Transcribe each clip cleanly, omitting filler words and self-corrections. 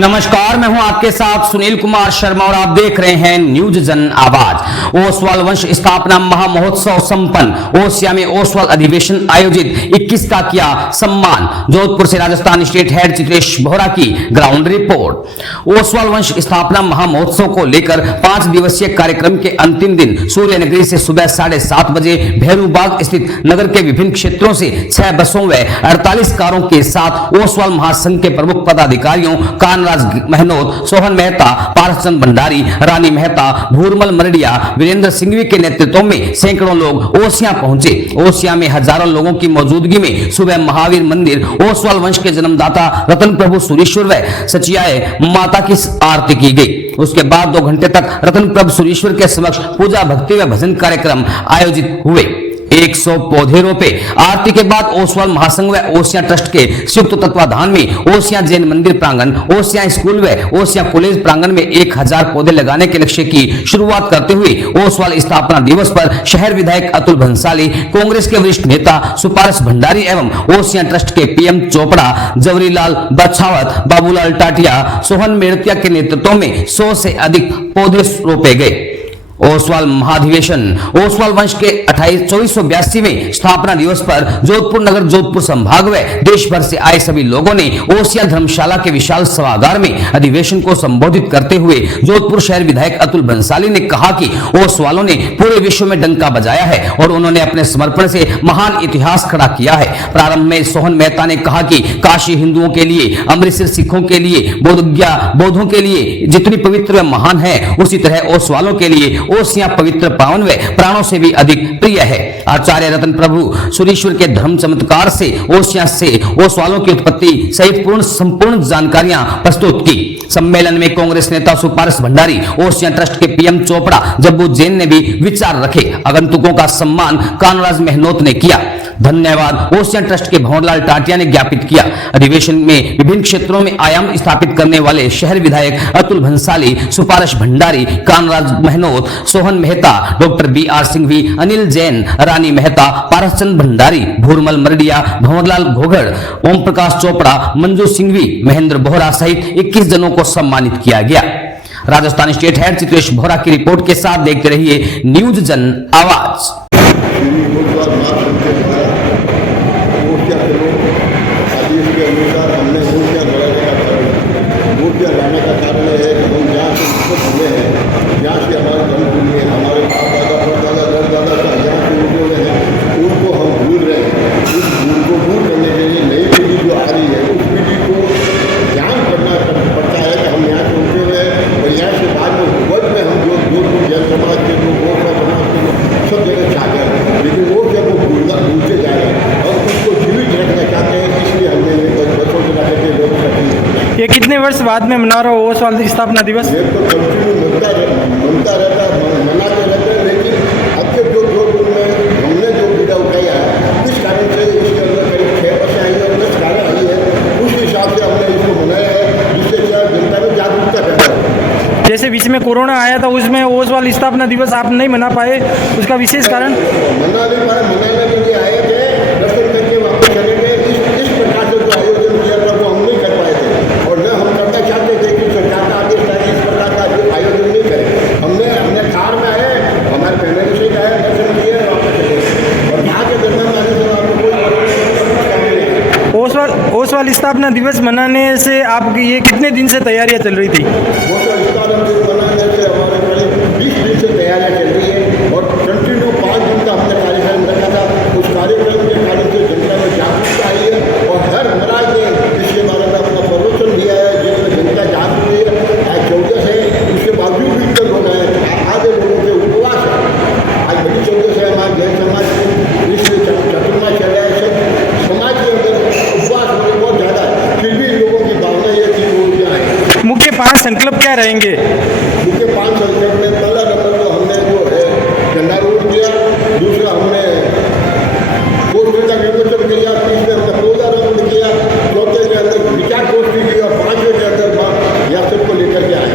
नमस्कार, मैं हूं आपके साथ सुनील कुमार शर्मा और आप देख रहे हैं न्यूज जन आवाज। ओसवाल वंश स्थापना महामहोत्सव संपन्न। ओसिया में ओसवाल अधिवेशन आयोजित 21 का किया सम्मान। जोधपुर से राजस्थान स्टेट हेड चित्रेश बोहरा की ग्राउंड रिपोर्ट। ओसवाल वंश स्थापना महामहोत्सव को लेकर 5 दिवसीय कार्यक्रम के अंतिम दिन सूर्य नगरी से सुबह 7:30 बजे भैरूबाग स्थित नगर के विभिन्न क्षेत्रों से 6 बसों व 48 कारों के साथ ओसवाल महासंघ के प्रमुख पदाधिकारियों कानराज महनोत, सोहन मेहता, पारसचंद भंडारी, रानी मेहता, भूरमल मरडिया, वीरेंद्र सिंघवी के नेतृत्व में सैकड़ों लोग ओसिया पहुंचे। ओसिया में हजारों लोगों की मौजूदगी में सुबह महावीर मंदिर ओसवाल वंश के जन्मदाता रतन प्रभु सुरेश्वर व सचियाय माता की आरती की गई। उसके बाद 2 घंटे तक रतन प्रभु सुरेश्वर के समक्ष पूजा भक्ति व भजन कार्यक्रम आयोजित हुए। 100 पौधे रोपे। आरती के बाद ओसवाल महासंघ व ओसिया ट्रस्ट के संयुक्त तत्वाधान में ओसिया जैन मंदिर प्रांगण, ओसिया स्कूल व ओसिया कॉलेज प्रांगण में 1000 पौधे लगाने के लक्ष्य की शुरुआत करते हुए ओसवाल स्थापना दिवस पर शहर विधायक अतुल भंसाली, कांग्रेस के वरिष्ठ नेता सुपारस भंडारी एवं ओसिया ट्रस्ट के पीएम चोपड़ा, जवरीलाल बछावत, बाबूलाल टाटिया, सोहन मेड़तिया के नेतृत्व में 100 से अधिक पौधे रोपे गए। ओसवाल महाधिवेशन। ओसवाल वंश के 2482वें स्थापना दिवस पर जोधपुर नगर, जोधपुर संभाग व देश भर से आए सभी लोगों ने ओसिया धर्मशाला के विशाल सभागार में अधिवेशन को संबोधित करते हुए जोधपुर शहर विधायक अतुल बंसाली ने कहा कि ओसवालों ने पूरे विश्व में डंका बजाया है और उन्होंने अपने समर्पण से महान इतिहास खड़ा किया है। प्रारंभ में सोहन मेहता ने कहा कि काशी हिंदुओं के लिए, अमृतसर सिखों के लिए, बोधगया बौद्धों के लिए जितनी पवित्र व महान है, उसी तरह ओसवालों के लिए ओसिया पवित्र, पावन व प्राणों से भी अधिक प्रिय है। आचार्य रतन प्रभु सुरेश्वर के धर्म चमत्कार से ओसिया से ओसवालों की उत्पत्ति सहित संपूर्ण जानकारियां प्रस्तुत की। सम्मेलन में कांग्रेस नेता सुपारस भंडारी, ओसिया ट्रस्ट के पीएम चोपड़ा, जब्बू जैन ने भी विचार रखे। आगंतुकों का सम्मान कानराज महनोत ने किया। धन्यवाद ओसिया ट्रस्ट के भंवरलाल टाटिया ने ज्ञापित किया। अधिवेशन में विभिन्न क्षेत्रों में आयाम स्थापित करने वाले शहर विधायक अतुल भंसाली, सुपारस भंडारी, कानराज महनोत, सोहन मेहता, डॉक्टर BR सिंघवी, अनिल जैन, रानी मेहता, पारसचंद भंडारी, भूरमल मरडिया, भंवरलाल घोगड़, ओम प्रकाश चोपड़ा, मंजू सिंघवी, महेंद्र बोहरा सहित 21 जनों को सम्मानित किया गया। राजस्थान स्टेट हेड चित्रेश बोहरा की रिपोर्ट के साथ देखते रहिए न्यूज जन आवाज। ये कितने वर्ष बाद में मना रहा हो ओसवाल स्थापना दिवस? ये तो कंटिन्यू मनता रहता मनाते रहते हैं, लेकिन अब के जो जोधपुर में हमने जो बीड़ा उठाया है, इस कारण से इसके अंदर करीब 6 बसें आई और 10 कारें आई है। उस हिसाब से हमने इसको मनाया है, जिससे क्या जनता में जागरूकता पैदा हो। जैसे बीच में कोरोना आया था, उसमें ओसवाल स्थापना दिवस आप नहीं मना पाए, उसका विशेष कारण? मना नहीं पाए, मनाने के लिए आए थे, दर्शन करके वापस चले गए। इस प्रकार से जो आयोजन किया था वो हम नहीं कर पाए थे और न हम करना चाहते थे कि सरकार का आदेश था कि इस प्रकार का आयोजन नहीं करें। हमने कार में आए, हमारे फैमिली से आए, दर्शन किए, वापस चले गए और यहाँ के दर्शन आने से आपको ओसवाल स्थापना दिवस मनाने से आपकी ये कितने दिन से तैयारियां चल रही थी? ओसवाल स्थापना दिवस मनाने से हमारे करीब 20 दिन से तैयारियां चल रही है और कंटिन्यू 5 दिन का हमने कार्यक्रम रखा था। उस कार्यक्रम के कारण से जनता में जागरूकता आई है और हर महाराज ने इसके बारे में अपना प्रवचन दिया है, जिसमें जनता जागरूक हुई है। आज 14 है, उसके बावजूद भी कल होना है। आधे लोगों के उपवास है। आज बड़ी 14 से हमारे जैन समाज इसलिए चतुर्मा चल रहा है। सब समाज के अंदर उपवास होने बहुत ज़्यादा है, फिर भी लोगों की भावना ये थी वो क्या है। मुख्य 5 संकल्प क्या रहेंगे? मुख्य 5 संकल्प में पहला नंबर तो हमने जो है झंडारोहण किया, दूसरा हमने गोष्ठी का विमोचन किया, तीसरे हमने पौधारोपण किया, चौथे के अंदर विचार गोष्ठी की और 5वें के अंदर यात्रा को लेकर के आए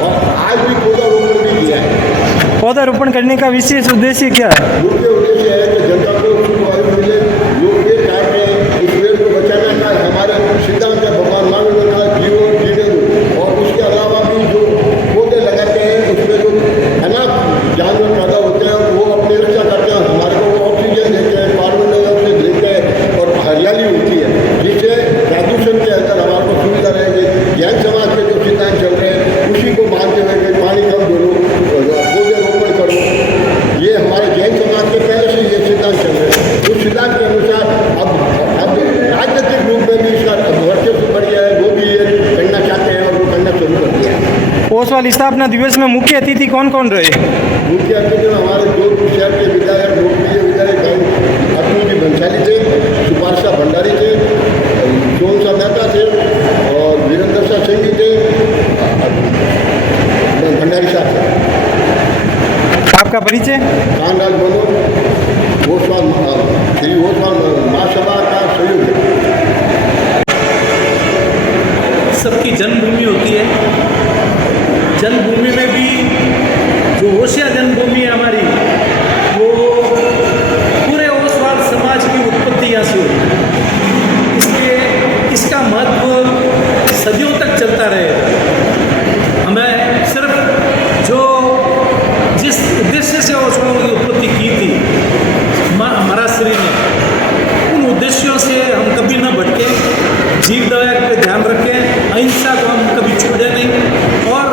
और आज भी पौधारोपण भी किया है। पौधारोपण करने का विशेष उद्देश्य क्या है? मुख्य उद्देश्य है कि जनता को शुद्ध वायु मिले, लोग ये चाहते हैं इस पेड़ को बचाना का हमारे सिद्धांत है। भगवान मानव का जीवन जीने दो, स्थापना दिवस में मुख्य अतिथि कौन कौन रहे? मुख्य अतिथि में हमारे जोधपुर शहर के विधायक, लोकप्रिय विधायक अतुल जी भंसाली थे, सुपार शाह भंडारी थे, सोन शाह मेहता थे और वीरेंद्र शाह सिंह जी थे, भंडारी साहब थे। आपका परिचय? कानराज मनोज, ओसवाल श्री ओसवाल महासभा का सहयोग है। सबकी जन्मभूमि होती है। जन्मभूमि में भी जो होशिया जन्मभूमि है हमारी, वो पूरे ओसवाल समाज की उत्पत्ति यहाँ से हुई है। इसलिए इसका महत्व सदियों तक चलता रहे। हमें सिर्फ जो जिस उद्देश्य से ओसवाल की उत्पत्ति की थी महाराष्ट्र ने, उन उद्देश्यों से हम कभी न भटके, जीवदया पे ध्यान रखें, अहिंसा को हम कभी छोड़े नहीं और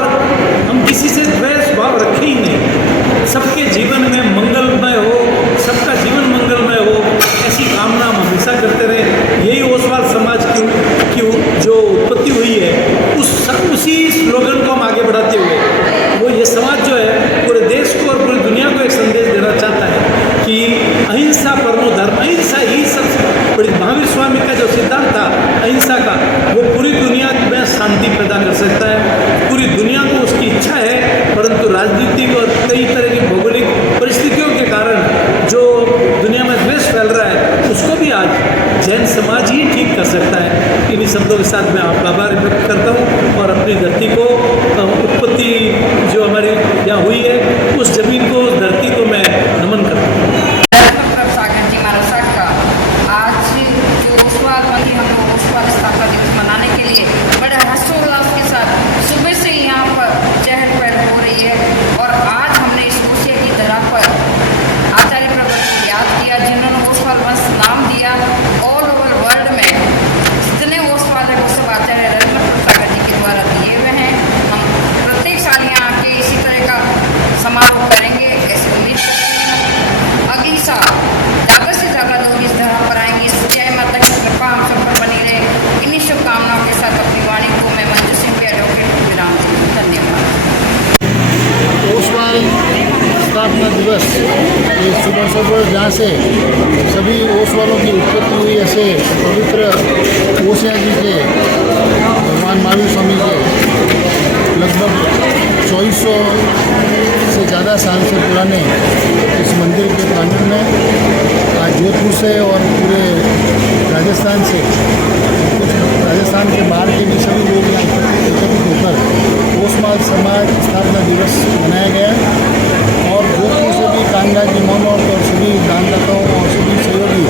हम किसी से द्वेष भाव रखें ही नहीं। सबके जीवन में मंगलमय हो, सबका जीवन मंगलमय हो, ऐसी कामना हम हमेशा करते रहे। यही ओसवाल समाज की जो उत्पत्ति हुई है, उसी स्लोगन को हम आगे बढ़ाते हुए वो ये समाज जो है पूरे देश को और पूरी दुनिया को एक संदेश देना चाहता है कि अहिंसा परमो धर्म, अहिंसा ही सबसे बड़ी। महावीर स्वामी का जो सिद्धांत था अहिंसा का, वो पूरी दुनिया में शांति पैदा कर सकता है। पूरी दुनिया को उसकी इच्छा है, परंतु राजनीतिक और कई तरह की भौगोलिक परिस्थितियों के कारण जो दुनिया में द्वेष फैल रहा है, उसको भी आज जैन समाज ही ठीक कर सकता है। इन्हीं शब्दों के साथ मैं आपका आभार व्यक्त करता हूँ और अपनी धरती को, उत्पत्ति जो हमारी यहाँ हुई है, उस जमीन को, उस धरती को मैं नमन करता हूँ। सागर जी महाराज का आज जो ओसवाल वाली हम लोग ओसवाल स्थापना दिवस मनाने के लिए बड़े हर्षोल्लास के साथ सुबह से यहाँ पर चहल पहल हो रही है। और आज हमने इस ओसिया की धरा पर आचार्य प्रभु को याद किया, जिन्होंने ओसवाल वंश नाम दिया। ऑल ओवर वर्ल्ड में जितने ओसवाल है वो सब आचार्य रविंद्र सागर जी के द्वारा दिए हुए हैं। हम प्रत्येक साल यहाँ आके इसी तरह का समारोह करेंगे, ऐसी उम्मीद करते हैं। अगली साल ज़्यादा से ज़्यादा लोग इस धरा पर आएंगे। जय माता की कृपा हम सब पर बनी रहे। इन्हीं शुभकामनाओं के साथ अपनी वाणी को मैं मंजू सिंह के एडवोकेट को विराम देती हूँ। धन्यवाद। ओसवाल स्थापना दिवस ये सुबह जहाँ से सभी ओसवालों की उत्पत्ति हुई, ऐसे पवित्र ओसिया जी के भगवान महावीर स्वामी के लगभग 2400 से ज़्यादा साल से पुराने इस मंदिर के प्रांगण में आज जोधपुर से और पूरे राजस्थान से, कुछ राजस्थान के बाहर के भी सभी लोग यहाँ एकत्रित होकर ओसवाल समाज स्थापना दिवस मनाया गया। और जोधपुर से भी कानराज जी मनोज और सभी दानदाताओं और सभी सहयोगी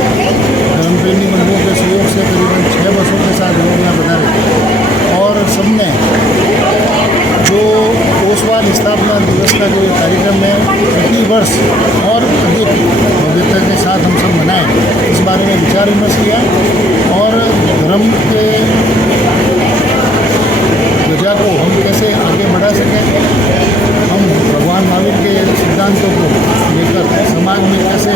धर्मप्रेमी बंधुओं के सहयोग से करीबन 6 बसों के साथ लोग यहाँ बना और सबने जो ओसवाल स्थापना दिवस का जो कार्यक्रम है प्रति वर्ष और अधिक भव्यता के साथ हम सब मनाएं, इस बारे में विचार विमर्श किया और धर्म के ध्वजा को हम कैसे आगे बढ़ा सकें, हम भगवान महावीर के सिद्धांतों को लेकर समाज में कैसे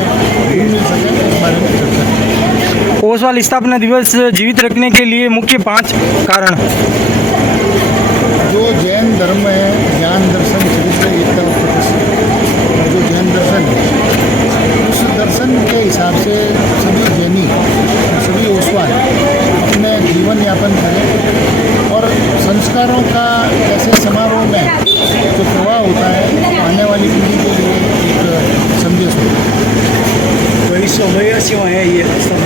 मिल सकें, इस बारे में चर्चा की। ओसवाल स्थापना दिवस जीवित रखने के लिए मुख्य 5 कारण। जो जैन धर्म है, ज्ञान दर्शन चरित्र एकता और जो जैन दर्शन है, उस दर्शन के हिसाब से सभी जैनी, सभी ओसवाल अपने जीवन यापन करें और संस्कारों का ऐसे समारोह में जो प्रवाह होता है आने वाली पीढ़ी के लिए एक संदेश होता है। वैश्य है ये सब।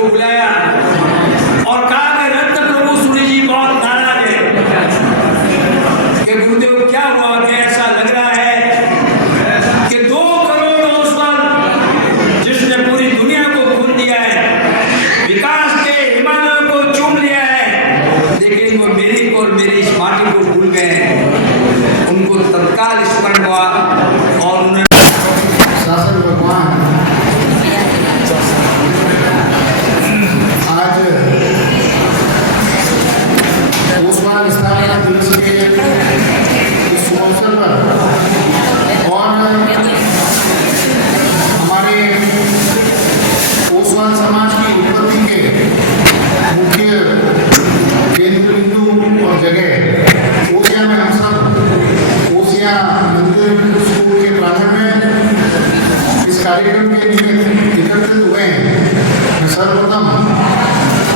बुलाया और कहा कि रत्न प्रभु सूर्य जी बहुत नाराज है कि गुरुदेव क्या हुआ, कि ऐसा लग रहा है कि 2 करोड़ ओसवाल जिसने पूरी दुनिया को भूल दिया है, विकास के हिमालय को चूम लिया है, लेकिन वो मेरी और मेरी इस माटी को भूल गए हैं। उनको तत्काल स्मरण हुआ और उन्होंने शासन भगवान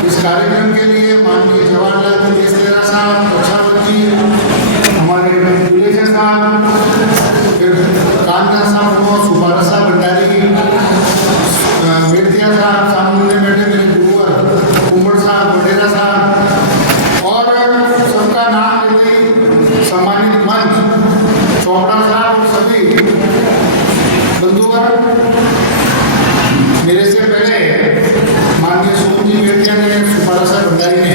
इस कार्यक्रम के लिए माननीय जवाहरलाल नेहरू साहब, रक्षामंत्री हमारे दुलेजा साहब, फिर कांता साहब को, सुबारा साहब भंडारी, मेड़िया साहब, सामने बैठे मेरे गुरुवर कुंवर साहब, वडेरा साहब, और सबका नाम लेते सम्मानित मंच चौपड़ा साहब और सभी बंधुवर। मेरे से पहले माननीय सोमजी मेड़िया ने, सुबारा साहब भंडारी ने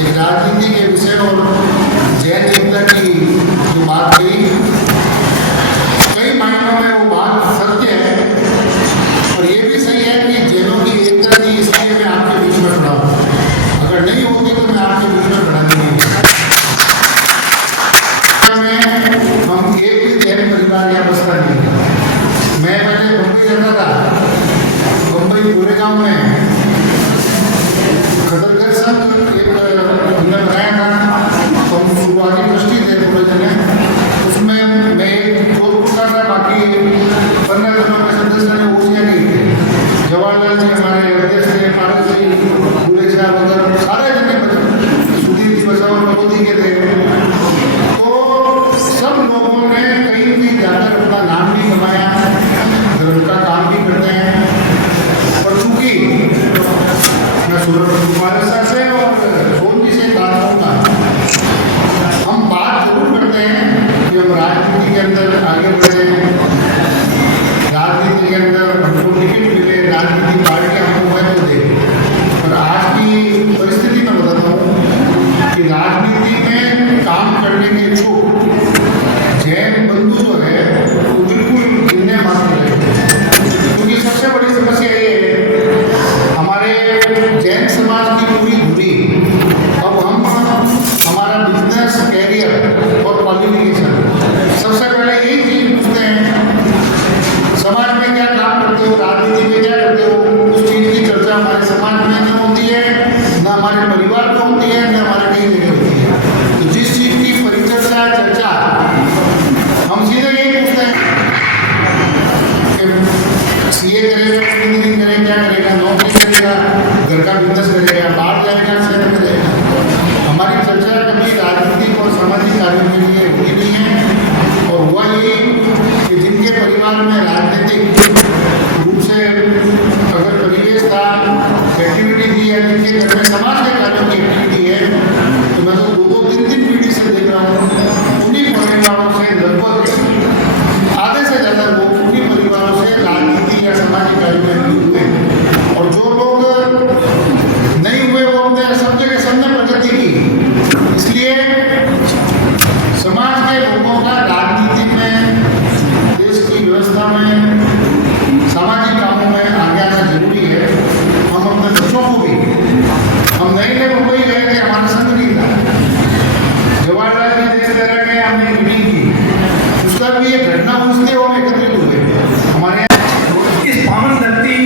एक राजनीति के विषय और जैन एकता की जो बात कही, कई मायनों में वो बात सत्य है और ये भी सही है कि जैनों की एकता थी, इसलिए मैं आपके बीच में खड़ा हूँ। अगर नहीं होती तो मैं आपके बीच में खड़ा नहीं होता। हम एक भी जैन परिवार यहाँ बसता नहीं। मैं पहले बम्बई रहता था, बम्बई गोरेगांव में खदरगर साहब एक हमने बनाया था, तो हम शुरुआती ट्रस्टी थे पूरे जने। उसमें मैं एक जोधपुर का था, बाकी 15 जनों में सदस्य ने ओसियाँ की थे। जवाहरलाल जी हमारे अध्यक्ष थे, पारस जी, गुलेजा वगैरह सारे जने, सुधीर जी बचाओ मोदी के थे। तो सब लोगों ने कहीं भी जाकर अपना नाम भी कमाया, धर्म का काम भी करते हैं। और चूंकि मैं सुबारा साहब से और सोमजी से बात करूँगा, हम बात जरूर करते हैं कि हम राजनीति के अंदर आगे बढ़े, राजनीति के अंदर हमको टिकट मिले, राजनीतिक पार्टी हमको महत्व दे। और आज की परिस्थिति में बताता हूँ कि राजनीति में काम करने के इच्छुक जैन बंधु जो है वो बिल्कुल गिनने मात्र रहे। क्योंकि सबसे बड़ी समस्या ये है, हमारे जैन समाज की पूरी धुरी अब हम हमारा बिजनेस, कैरियर और क्वालिफिकेशन, सबसे पहले यही चीज पूछते हैं, समाज में क्या काम करते हो, राजनीति में क्या करते हो। उस चीज की चर्चा हमारे समाज में न होती है, न हमारे परिवार में होती है, न हमारे कहीं जगह होती है। तो जिस चीज की परिचर्चा, चर्चा हम सीधे यही पूछते हैं कि सीए करेगा, इंजीनियरिंग करेगा, क्या करेगा, नौकरी करेगा, घर का बिजनेस करेगा, बाहर जाएगा, शहर में रहेगा। हमारी चर्चा कभी राजनीतिक और सामाजिक कार्यों के लिए हुई नहीं है। और हुआ यही कि जिनके परिवार में राजनीतिक रूप से अगर परिवेश था, एक्टिविटी थी, या जिनके घर में समाज के कार्यों की एक्टिविटी है, तो मैं तो 2-3 पीढ़ी से देख रहा हूँ, उन्हीं परिवारों से लगभग आधे से ज़्यादा लोग उन्हीं परिवारों से राजनीति या सामाजिक कार्यों में हुए। और जो लोग नहीं हुए वो अपने सब जगह सबने प्रगति की। इसलिए समाज के लोगों का राजनीति में, देश की व्यवस्था में, सामाजिक कामों में आगे आना जरूरी है। हम अपने बच्चों को भी, हम नए मुंबई गए थे, हमारा संग नहीं था, जवाहरलाल जी देश दे रहे हैं, हमने मीटिंग की, उसका भी एक घटना उसके वो एकत्रित हुए हमारे यहाँ। इस पावन धरती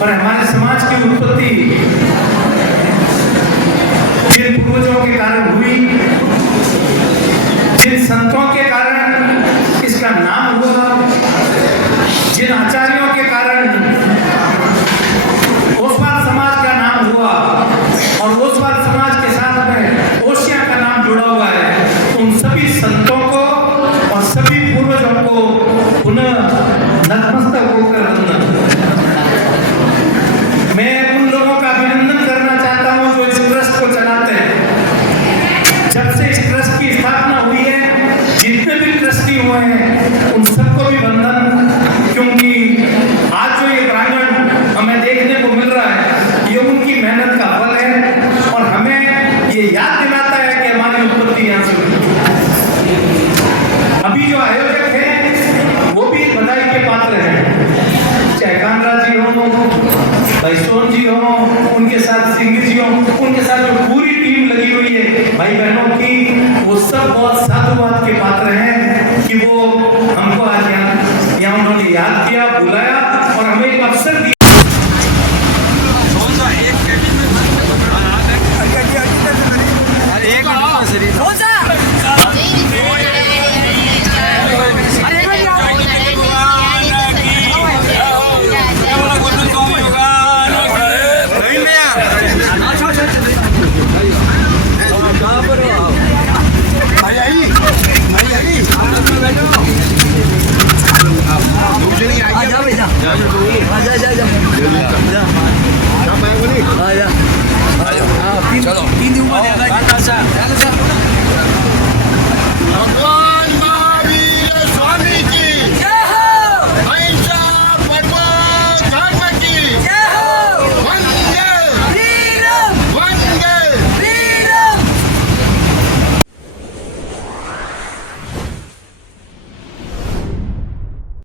पर हमारे समाज की उत्पत्ति जिन पूर्वजों के कारण हुई, जिन संतों के कारण इसका नाम हुआ, जिन आचार्यों के कारण ओसवाल समाज का नाम हुआ और ओसवाल समाज के साथ में ओसिया का नाम जुड़ा हुआ है, उन सभी संतों को और सभी पूर्वजों को पुनः नतमस्तक होकर वंदन। मैं उन लोगों का अभिनंदन करना चाहता हूं जो इस ट्रस्ट को चलाते हैं। जब से इस ट्रस्ट की स्थापना हुई है, जितने भी ट्रस्टी हुए हैं उन सबको भी वंदन, क्योंकि आज जो ये प्रांगण हमें देखने को मिल रहा है, ये उनकी मेहनत का फल है और हमें ये याद दिलाता है कि हमारी उत्पत्ति यहाँ से हुई। अभी जो आयोजक हैं वो भी बधाई के पात्र हैं, चाहे कांगड़ा जी हो, भाई सोन जी हो, उनके साथ सिंह जी हो, उनके साथ जो पूरी टीम लगी हुई है भाई बहनों की, वो सब बहुत साधुवाद के पात्र हैं कि वो हमको आज यहाँ उन्होंने याद किया, बुलाया और हमें एक अवसर दिया। एक हाँ जा जा जा